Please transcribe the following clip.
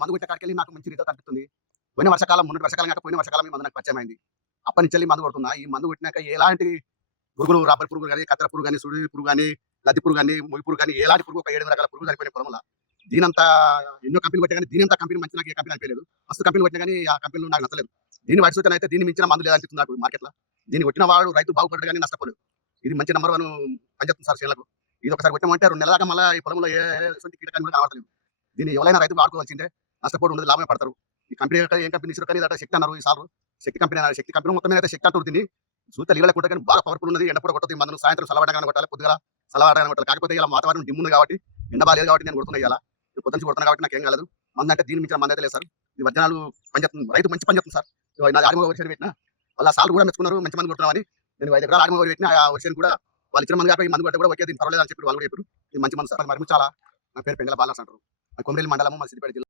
మందు కొట్టే కాడికి నాకు మంచి రిజల్ట్ అనిపిస్తుంది పోయిన వర్షకాలం మొన్నటి వర్షకాలం కాక పోయిన వర్షకాలం మందు నాకు పరిచయం అయింది. అప్పటి నుంచి వెళ్ళి మందు కొడుతున్నా. ఈ మందు కొట్టినాక ఎలాంటి పురుగులు రబ్బర్ పురుగు కానీ కత్తెర పురుగు కానీ సుడి పురుగు కానీ లద్ది పురుగు కానీ మొగి పురుగు కానీ ఎలాంటి పురుగు ఒక ఏడు రకాల పురుగు సరిపోయిన పొలంలో. దీనంతా ఎన్నో కంపెనీ కొట్టే కానీ దీనంతా కంపెనీ మంచి నాకు ఏ కంపెనీ అనిపించలేదు. ఫస్ట్ కంపెనీ కొట్టినా కానీ ఆ కంపెనీలో నాకు నచ్చలేదు. దీని వాటి సూచన అయితే దీన్ని మించిన మందు లేదనిపిస్తుంది నాకు మార్కెట్లో. దీన్ని కొట్టిన వాడు రైతు బాగుపడ్డాడు కానీ నష్టపోలేదు. ఇది మంచి నెంబర్ వన్ పనిచేస్తుంది సార్ చేనులకు ఇది ఒకసారి కొట్టామంటే రెండు నెలల దాకా మళ్ళీ ఈ పొలంలో ఏ ఎటువంటి కీటకాన్ని కూడా కావట్లేదు. దీన్ని ఎవరైనా రైతు వాడుకోవాల్సిందే. నష్టపోడు ఉండదు లాభమే పడతారు. ఈ కంపెనీ ఏం కంపెనీ ఇచ్చారు కానీ శక్తి అన్నారు ఈ సార్. శక్తి కంపెనీ అన్నారు శక్తి కంపెనీ మొత్తం అయితే శక్తి అంటుంది తిని చూస్తే లీల కొట్ట కానీ బాగా పవర్ఫుల్ ఉన్నది. ఎండ కూడా కొట్టదు మందులు సాయంత్రం సలవాడగానే కొట్టాలి పొద్దుగా సలవాడగానే కొట్టాలి. కాకపోతే ఇలా వాతావరణం డిమ్ ఉంది కాబట్టి ఎండ బాగా లేదు కాబట్టి నేను కొడుతున్నా ఇలా పొద్దు నుంచి కొడుతున్నా కాబట్టి నాకు ఏం కాలేదు. మంది అంటే దీని మించిన మంది అయితే లేదు సార్. ఈ వజ్రాలు పనిచేస్తుంది రైతు మంచి పనిచేస్తుంది సార్. నాది ఆడిమో వర్షాలు పెట్టిన వాళ్ళ సార్లు కూడా మెచ్చుకున్నారు మంచి మంది కొడుతున్నామని. నేను ఐదు ఎకరాలు ఆడిమో పెట్టిన ఆ వర్షాన్ని కూడా వాళ్ళు ఇచ్చిన మంది కాక ఈ మంది కొట్టే కూడా ఒకే దీని పర్వాలేదు అని చెప్పి వాళ్ళు కూడా చెప్పారు. ఇది మంచి మంది సార్. మరి చాలా నా పేరు పెంగళ బాలాస్ అంటారు. కొమరేలి మండలము మా సిద్దిపేట జిల్లా.